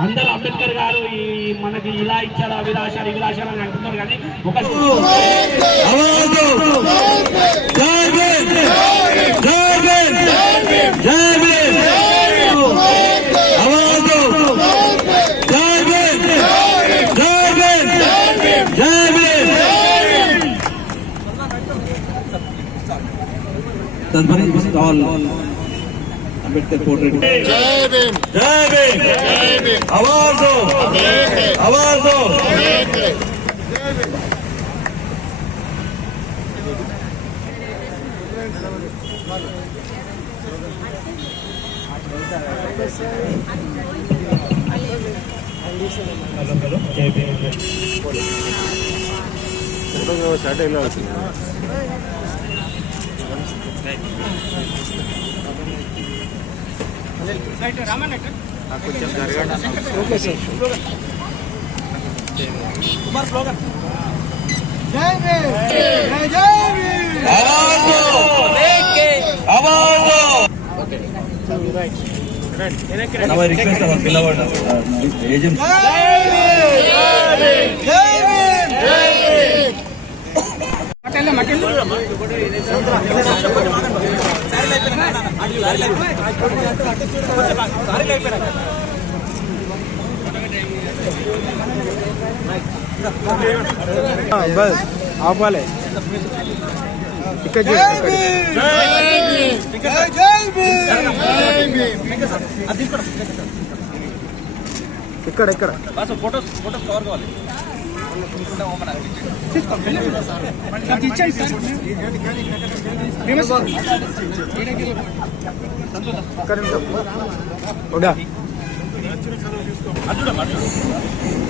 అందరూ అంబేద్కర్ గారు ఈ మనకి ఇలా ఇచ్చారు అభిలాషాలు అభిలాషాలు అని అంటున్నారు కానీ ఒక अंबेडकर पोर्ट्रेट जय भीम जय भीम जय भीम आवाज दो आवाज दो जय भीम కొంచెం జరగండి కుమార్ స్లోగన్ జై భీమ్ జై జై భీమ్ ఆవాజ్ ఆవాజ్ okay right right now I request our beloved agent Jai Bhim జై భీమ్ జై భీమ్ మటెల్ల మటెల్ల बस आप वाले ఇక్కడ ఇక్కడ ఫోటోస్ కవర్ కావాలి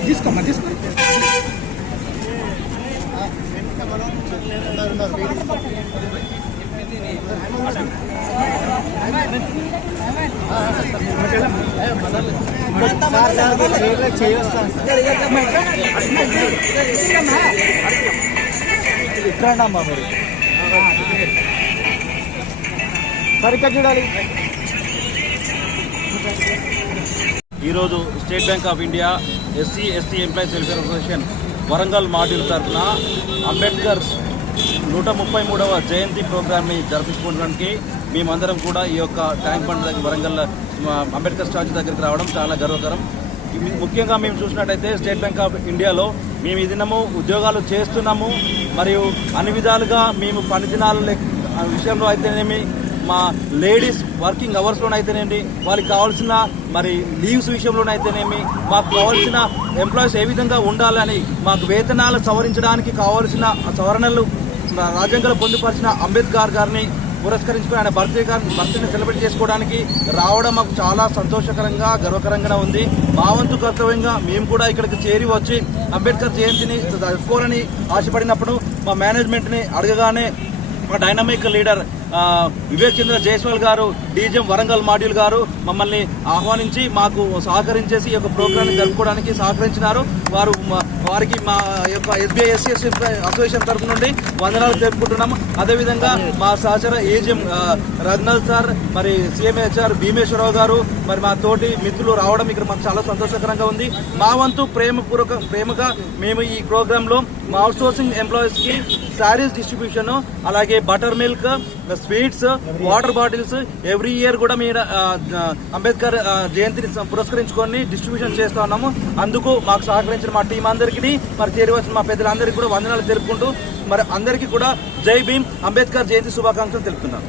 తీసుకోమ్మా తీసుకో ఇక్కడమ్మా మీరు సరిగ్గా చూడాలి. ఈరోజు state bank of India SC ST employees welfare association Warangal module తరఫున అంబేద్కర్ 133వ జయంతి ప్రోగ్రామ్ని జరిపించుకోవడానికి మేమందరం కూడా ఈ యొక్క ట్యాంక్ బండ్ దగ్గర వరంగల్ అంబేద్కర్ స్టాచ్యూ దగ్గరికి రావడం చాలా గర్వకరం. ముఖ్యంగా మేము చూసినట్టయితే స్టేట్ బ్యాంక్ ఆఫ్ ఇండియాలో మేము ఈ దినము ఉద్యోగాలు చేస్తున్నాము, మరియు అన్ని విధాలుగా మేము పనిదినాల విషయంలో అయితేనేమి, మా లేడీస్ వర్కింగ్ అవర్స్లోనైతేనేమి, వాళ్ళకి కావాల్సిన మరి లీవ్స్ విషయంలోనైతేనేమి, మాకు కావాల్సిన ఎంప్లాయీస్ ఏ విధంగా ఉండాలని, మాకు వేతనాలు సవరించడానికి కావాల్సిన సవరణలు రాజ్యాంగంలో పొందుపరిచిన అంబేద్కర్ గారిని పురస్కరించుకుని ఆయన బర్త్డేని సెలబ్రేట్ చేసుకోవడానికి రావడం మాకు చాలా సంతోషకరంగా గర్వకరంగా ఉంది. మా వంతు కర్తవ్యంగా మేము కూడా ఇక్కడికి చేరి వచ్చి అంబేద్కర్ జయంతిని జరుపుకోవాలని ఆశపడినప్పుడు మా మేనేజ్మెంట్ని అడగగానే మా డైనమిక్ లీడర్ వివేక్ చంద్ర జైస్వాల్ గారు, డీజీఎం వరంగల్ మాడ్యూల్ గారు మమ్మల్ని ఆహ్వానించి మాకు సహకరించేసి ఈ యొక్క ప్రోగ్రామ్ని జరుపుకోవడానికి సహకరించినారు. వారికి మా యొక్క ఎస్బీఐ ఎస్సీ అసోసియేషన్ తరఫు నుండి వందనాలు తెలుపుకుంటున్నాము. అదేవిధంగా మా సహచర ఏజీఎం రఘునాథ్ సార్, మరి సిఎంహెచ్ఆర్ భీమేశ్వరరావు గారు, మరి మా తోటి మిత్రులు రావడం ఇక్కడ మాకు చాలా సంతోషకరంగా ఉంది. మా వంతు ప్రేమగా మేము ఈ ప్రోగ్రాంలో మా అవుట్ సోర్సింగ్ ఎంప్లాయీస్కి శారీస్ డిస్ట్రిబ్యూషన్, అలాగే butter milk, sweets, water bottles every year కూడా మీరు అంబేద్కర్ జయంతిని పురస్కరించుకొని డిస్ట్రిబ్యూషన్ చేస్తూ ఉన్నాము. అందుకు మాకు సహకరించిన మా టీం అందరికీ, మరి చేరి వచ్చిన మా పెద్దలందరికీ కూడా వందనాలు తెలుపుకుంటూ మరి అందరికీ కూడా జై భీమ్ అంబేద్కర్ జయంతి శుభాకాంక్షలు తెలుపుతున్నాను.